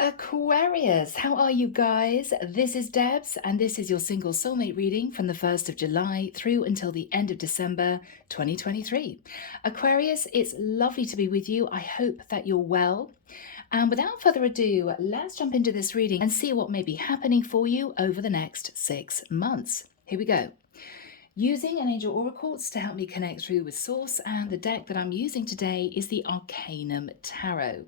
Aquarius, how are you guys? This is Debs, and this is your single soulmate reading from the 1st of July through until the end of December 2023. Aquarius, it's lovely to be with you. I hope that you're well. And without further ado, let's jump into this reading and see what may be happening for you over the next 6 months. Here we go. Using an angel oracles to help me connect through with source, and the deck that I'm using today is the Arcanum Tarot.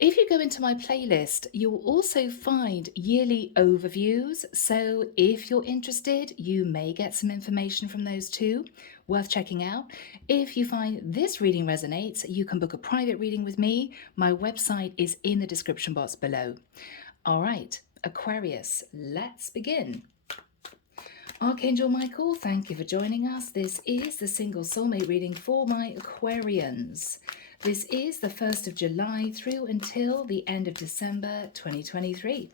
If you go into my playlist, you'll also find yearly overviews. So if you're interested, you may get some information from those too. Worth checking out. If you find this reading resonates, you can book a private reading with me. My website is in the description box below. All right, Aquarius, let's begin. Archangel Michael, thank you for joining us. This is the single soulmate reading for my Aquarians. This is the 1st of July through until the end of December 2023.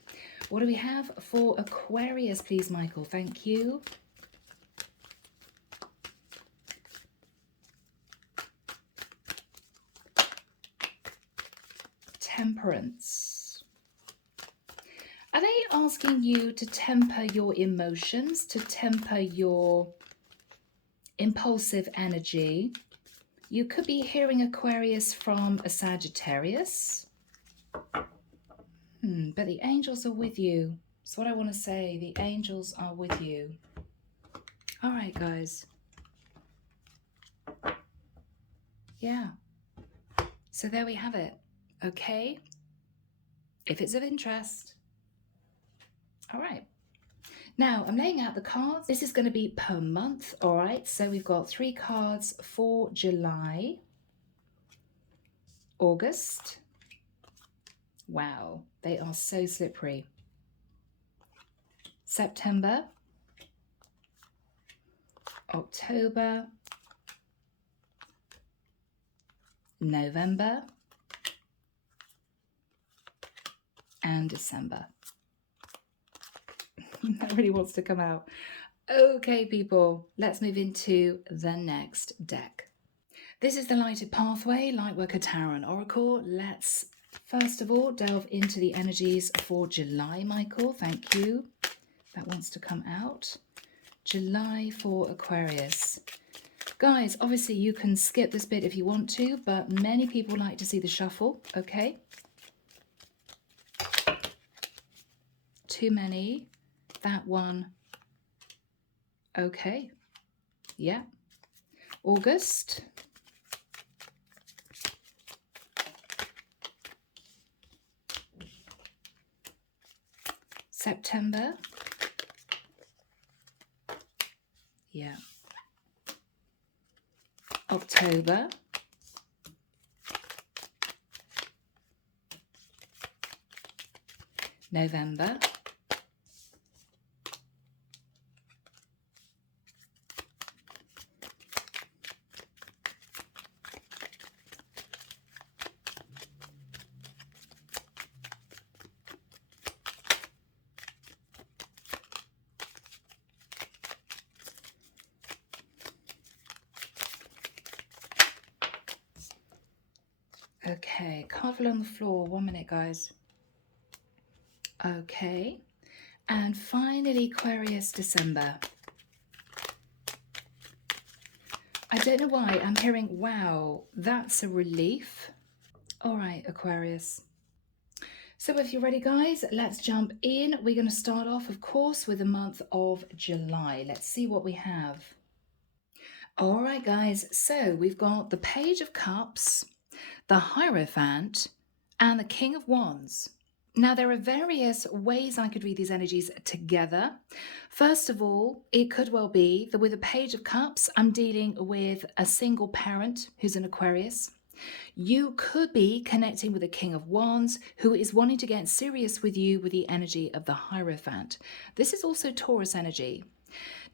What do we have for Aquarius, please, Michael? Thank you. Temperance. Are they asking you to temper your emotions, to temper your impulsive energy? You could be hearing Aquarius from a Sagittarius. But the angels are with you. That's what I want to say. The angels are with you. All right, guys. Yeah. So there we have it. Okay. If it's of interest. All right. Now, I'm laying out the cards. This is going to be per month, all right? So we've got 3 cards for July, August. Wow, they are so slippery. September, October, November, and December. That really wants to come out. Okay, people, let's move into the next deck. This is the Lighted Pathway, Lightworker Tarot and Oracle. Let's first of all delve into the energies for July, Michael. Thank you. That wants to come out. July for Aquarius. Guys, obviously you can skip this bit if you want to, but many people like to see the shuffle, okay? Too many. That one. Okay. Yeah. August. September. Yeah. October. November. Okay, card fell on the floor. 1 minute, guys. Okay, and finally Aquarius, December. I don't know why I'm hearing, wow, that's a relief. All right, Aquarius. So if you're ready, guys, let's jump in. We're going to start off, of course, with the month of July. Let's see what we have. All right, guys, so we've got the Page of Cups, the Hierophant, and the King of Wands. Now, there are various ways I could read these energies together. First of all, it could well be that with the Page of Cups, I'm dealing with a single parent who's an Aquarius. You could be connecting with the King of Wands, who is wanting to get serious with you with the energy of the Hierophant. This is also Taurus energy.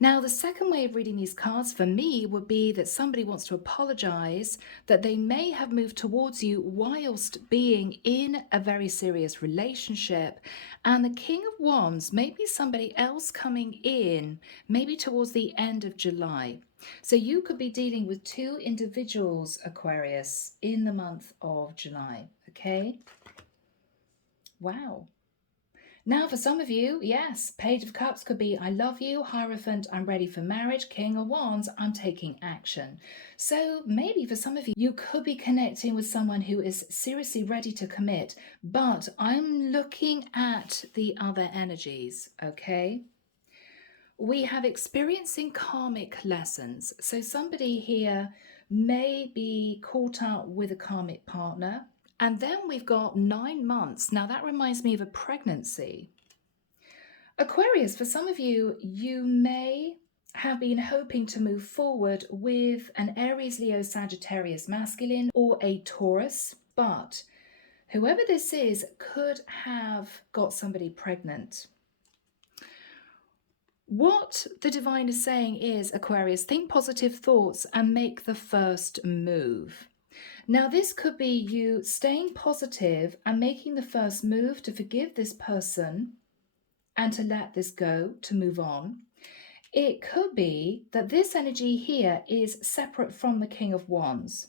Now, the second way of reading these cards for me would be that somebody wants to apologize, that they may have moved towards you whilst being in a very serious relationship. And the King of Wands may be somebody else coming in, maybe towards the end of July. So you could be dealing with 2 individuals, Aquarius, in the month of July, okay? Wow. Now, for some of you, yes, Page of Cups could be I love you, Hierophant, I'm ready for marriage, King of Wands, I'm taking action. So maybe for some of you, you could be connecting with someone who is seriously ready to commit, but I'm looking at the other energies, okay? We have experiencing karmic lessons. So somebody here may be caught up with a karmic partner. And then we've got 9 months. Now that reminds me of a pregnancy. Aquarius, for some of you, you may have been hoping to move forward with an Aries, Leo, Sagittarius masculine or a Taurus, but whoever this is could have got somebody pregnant. What the divine is saying is, Aquarius, think positive thoughts and make the first move. Now, this could be you staying positive and making the first move to forgive this person and to let this go, to move on. It could be that this energy here is separate from the King of Wands.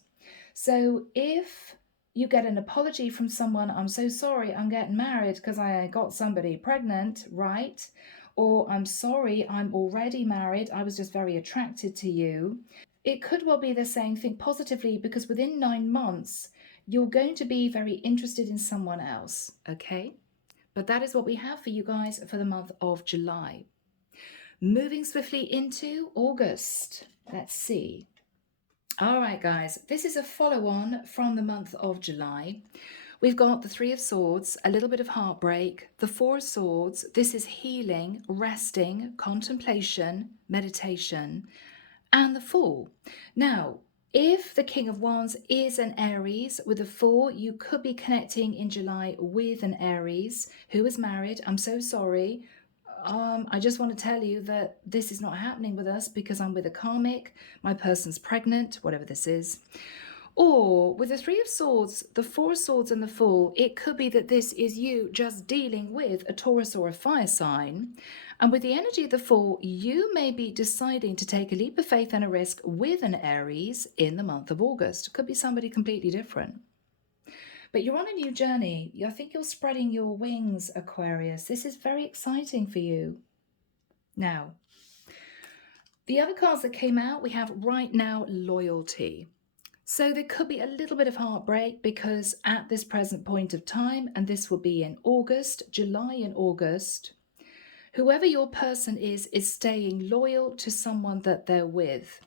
So if you get an apology from someone, I'm so sorry, I'm getting married because I got somebody pregnant, right? Or I'm sorry, I'm already married, I was just very attracted to you. It could well be they're saying think positively because within 9 months, you're going to be very interested in someone else, okay? But that is what we have for you guys for the month of July. Moving swiftly into August. Let's see. All right, guys, this is a follow-on from the month of July. We've got the Three of Swords, a little bit of heartbreak, the Four of Swords. This is healing, resting, contemplation, meditation, and the Fool. Now, if the King of Wands is an Aries with a Four, you could be connecting in July with an Aries who is married. I'm so sorry. I just want to tell you that this is not happening with us because I'm with a karmic, my person's pregnant, whatever this is. Or with the Three of Swords, the Four of Swords and the Fool, it could be that this is you just dealing with a Taurus or a fire sign. And with the energy of the Fool, you may be deciding to take a leap of faith and a risk with an Aries in the month of August. Could be somebody completely different. But you're on a new journey. I think you're spreading your wings, Aquarius. This is very exciting for you. Now, the other cards that came out, we have right now loyalty. So there could be a little bit of heartbreak because at this present point of time, and this will be in August, July and August, whoever your person is staying loyal to someone that they're with.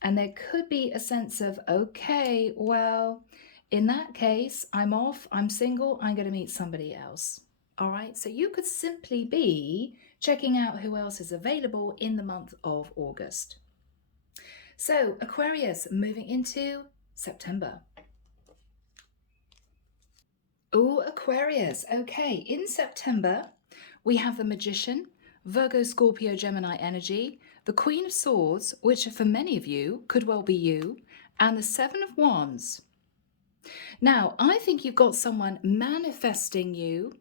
And there could be a sense of, okay, well, in that case, I'm off, I'm single, I'm going to meet somebody else. All right, so you could simply be checking out who else is available in the month of August. So Aquarius, moving into September. Oh, Aquarius. Okay, in September, we have the Magician, Virgo, Scorpio, Gemini energy, the Queen of Swords, which for many of you could well be you, and the Seven of Wands. Now, I think you've got someone manifesting you,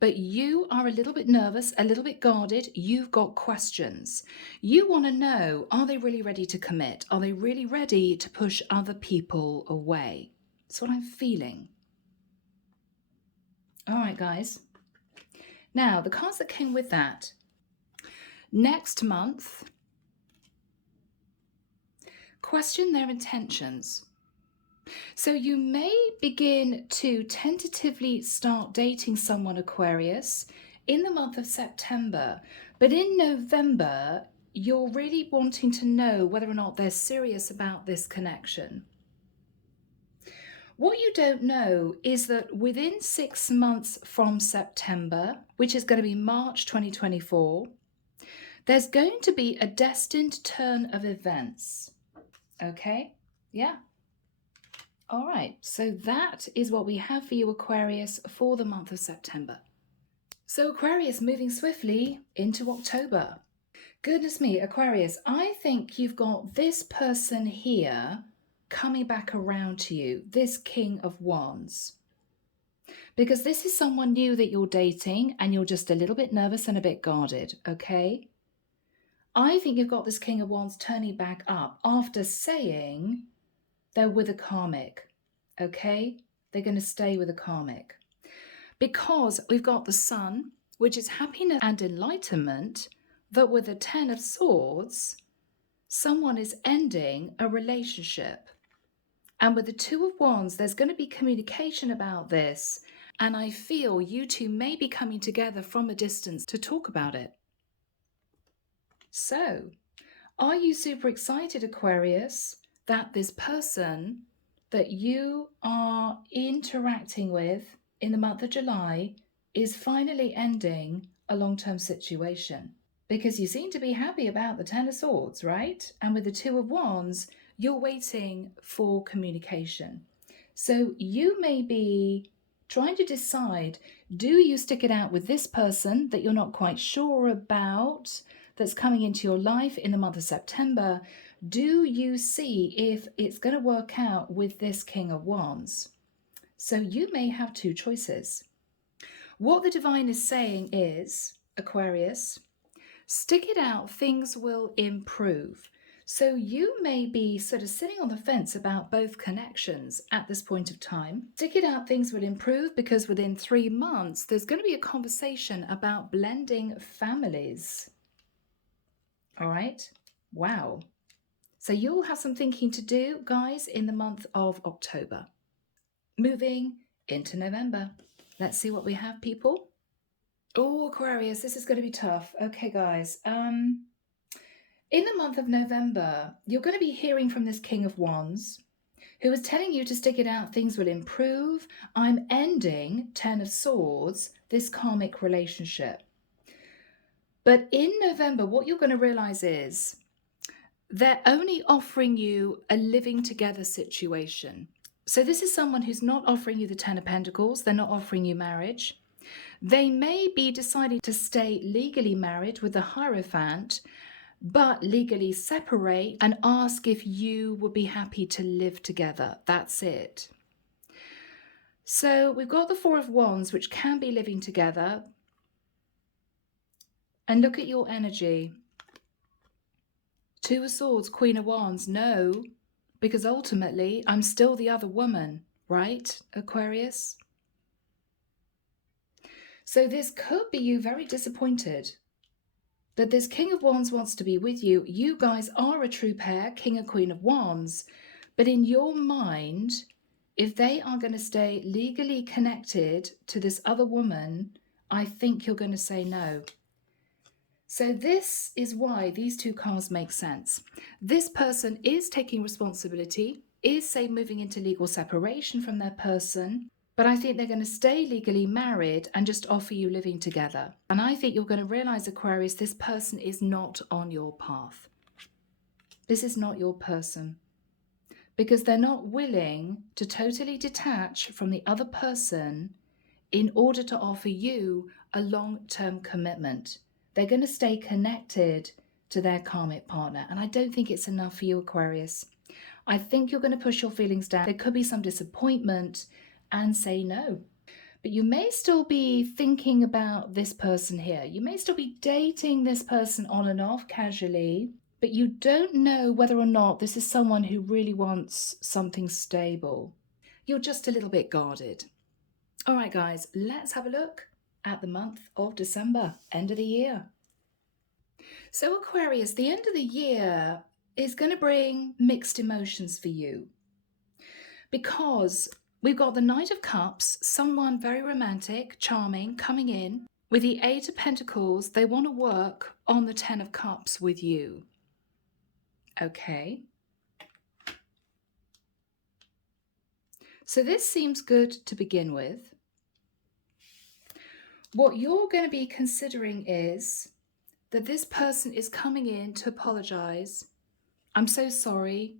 but you are a little bit nervous, a little bit guarded. You've got questions. You want to know, are they really ready to commit? Are they really ready to push other people away? That's what I'm feeling. All right, guys. Now, the cards that came with that. Next month, question their intentions. So you may begin to tentatively start dating someone, Aquarius, in the month of September. But in November, you're really wanting to know whether or not they're serious about this connection. What you don't know is that within 6 months from September, which is going to be March 2024, there's going to be a destined turn of events. Okay? Yeah. All right, so that is what we have for you, Aquarius, for the month of September. So Aquarius, moving swiftly into October. Goodness me, Aquarius, I think you've got this person here coming back around to you, this King of Wands. Because this is someone new that you're dating and you're just a little bit nervous and a bit guarded, okay? I think you've got this King of Wands turning back up after saying they're with a karmic, okay? They're going to stay with a karmic. because we've got the Sun, which is happiness and enlightenment, that with the Ten of Swords, someone is ending a relationship. And with the Two of Wands, there's going to be communication about this. And I feel you two may be coming together from a distance to talk about it. So, are you super excited, Aquarius, that this person that you are interacting with in the month of July is finally ending a long-term situation? Because you seem to be happy about the Ten of Swords, right? And with the Two of Wands, you're waiting for communication. So you may be trying to decide, do you stick it out with this person that you're not quite sure about, that's coming into your life in the month of September? Do you see if it's going to work out with this King of Wands? So you may have two choices. What the divine is saying is, Aquarius, stick it out, things will improve. So you may be sort of sitting on the fence about both connections at this point of time. Stick it out, things will improve, because within 3 months, there's going to be a conversation about blending families. All right. Wow. So you'll have some thinking to do, guys, in the month of October. Moving into November. Let's see what we have, people. Oh, Aquarius, this is going to be tough. Okay, guys. In the month of November, you're going to be hearing from this King of Wands, who is telling you to stick it out, things will improve. I'm ending, Ten of Swords, this karmic relationship. But in November, what you're going to realize is they're only offering you a living together situation. So this is someone who's not offering you the Ten of Pentacles. They're not offering you marriage. They may be deciding to stay legally married with the Hierophant, but legally separate and ask if you would be happy to live together. That's it. So we've got the Four of Wands, which can be living together. And look at your energy. Two of Swords, Queen of Wands, no, because ultimately I'm still the other woman, right, Aquarius? So this could be you very disappointed that this King of Wands wants to be with you. You guys are a true pair, King and Queen of Wands, but in your mind, if they are going to stay legally connected to this other woman, I think you're going to say no. So this is why these two cards make sense. This person is taking responsibility, is, say, moving into legal separation from their person, but I think they're going to stay legally married and just offer you living together. And I think you're going to realize, Aquarius, this person is not on your path. This is not your person, because they're not willing to totally detach from the other person in order to offer you a long-term commitment. They're going to stay connected to their karmic partner. And I don't think it's enough for you, Aquarius. I think you're going to push your feelings down. There could be some disappointment and say no. But you may still be thinking about this person here. You may still be dating this person on and off casually, but you don't know whether or not this is someone who really wants something stable. You're just a little bit guarded. All right, guys, let's have a look at the month of December, end of the year. So Aquarius, the end of the year is going to bring mixed emotions for you, because we've got the Knight of Cups, someone very romantic, charming, coming in. With the Eight of Pentacles, they want to work on the Ten of Cups with you. Okay. So this seems good to begin with. What you're going to be considering is that this person is coming in to apologize. I'm so sorry,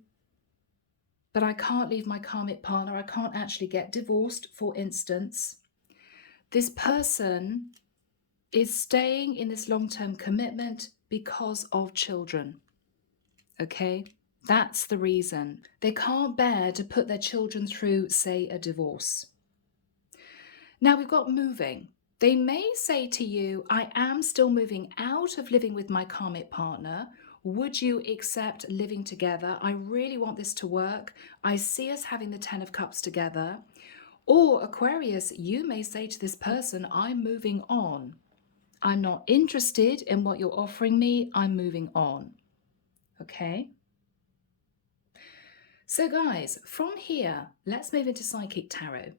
but I can't leave my karmic partner. I can't actually get divorced, for instance. This person is staying in this long-term commitment because of children. Okay? That's the reason. They can't bear to put their children through, say, a divorce. Now we've got moving. They may say to you, I am still moving out of living with my karmic partner. Would you accept living together? I really want this to work. I see us having the Ten of Cups together. Or Aquarius, you may say to this person, I'm moving on. I'm not interested in what you're offering me. I'm moving on. Okay? So guys, from here, let's move into Psychic Tarot.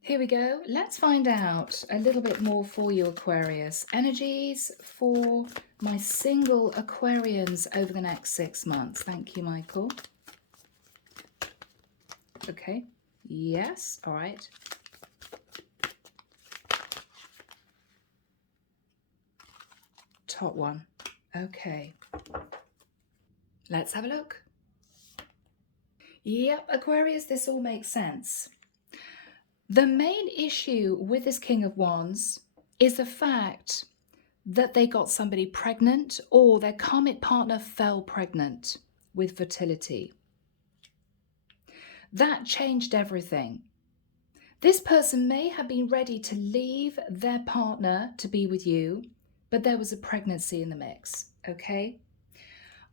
Here we go. Let's find out a little bit more for you, Aquarius. Energies for my single Aquarians over the next 6 months. Thank you, Michael. Okay. Yes. All right. Top one. Okay. Let's have a look. Yep, Aquarius, this all makes sense. The main issue with this King of Wands is the fact that they got somebody pregnant or their karmic partner fell pregnant with fertility. That changed everything. This person may have been ready to leave their partner to be with you, but there was a pregnancy in the mix, okay?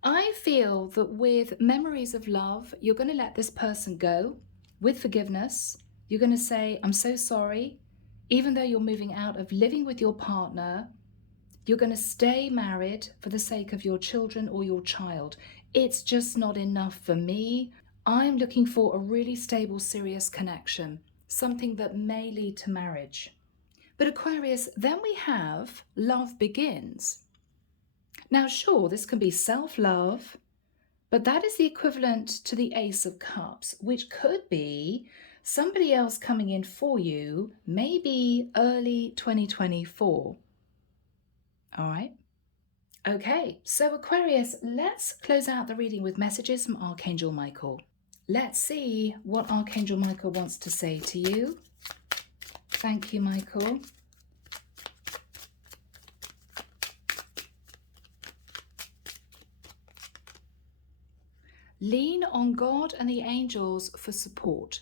I feel that with memories of love, you're going to let this person go with forgiveness. You're going to say, I'm so sorry. Even though you're moving out of living with your partner, you're going to stay married for the sake of your children or your child. It's just not enough for me. I'm looking for a really stable, serious connection, something that may lead to marriage. But Aquarius, then we have love begins. Now, sure, this can be self-love, but that is the equivalent to the Ace of Cups, which could be somebody else coming in for you, maybe early 2024. All right. Okay, so Aquarius, let's close out the reading with messages from Archangel Michael. Let's see what Archangel Michael wants to say to you. Thank you, Michael. Lean on God and the angels for support.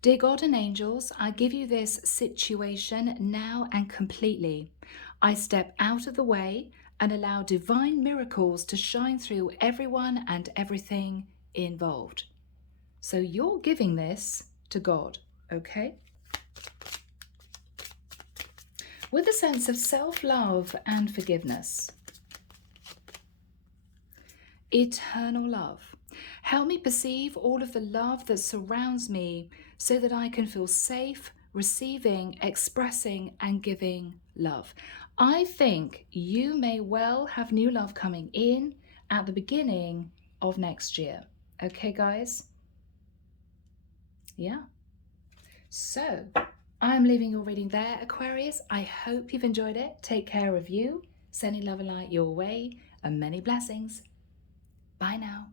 Dear God and angels, I give you this situation now and completely. I step out of the way and allow divine miracles to shine through everyone and everything involved. So you're giving this to God, okay? With a sense of self-love and forgiveness. Eternal love. Help me perceive all of the love that surrounds me so that I can feel safe, receiving, expressing, and giving love. I think you may well have new love coming in at the beginning of next year. Okay, guys? Yeah. So I'm leaving your reading there, Aquarius. I hope you've enjoyed it. Take care of you. Sending love and light your way, and many blessings. Bye now.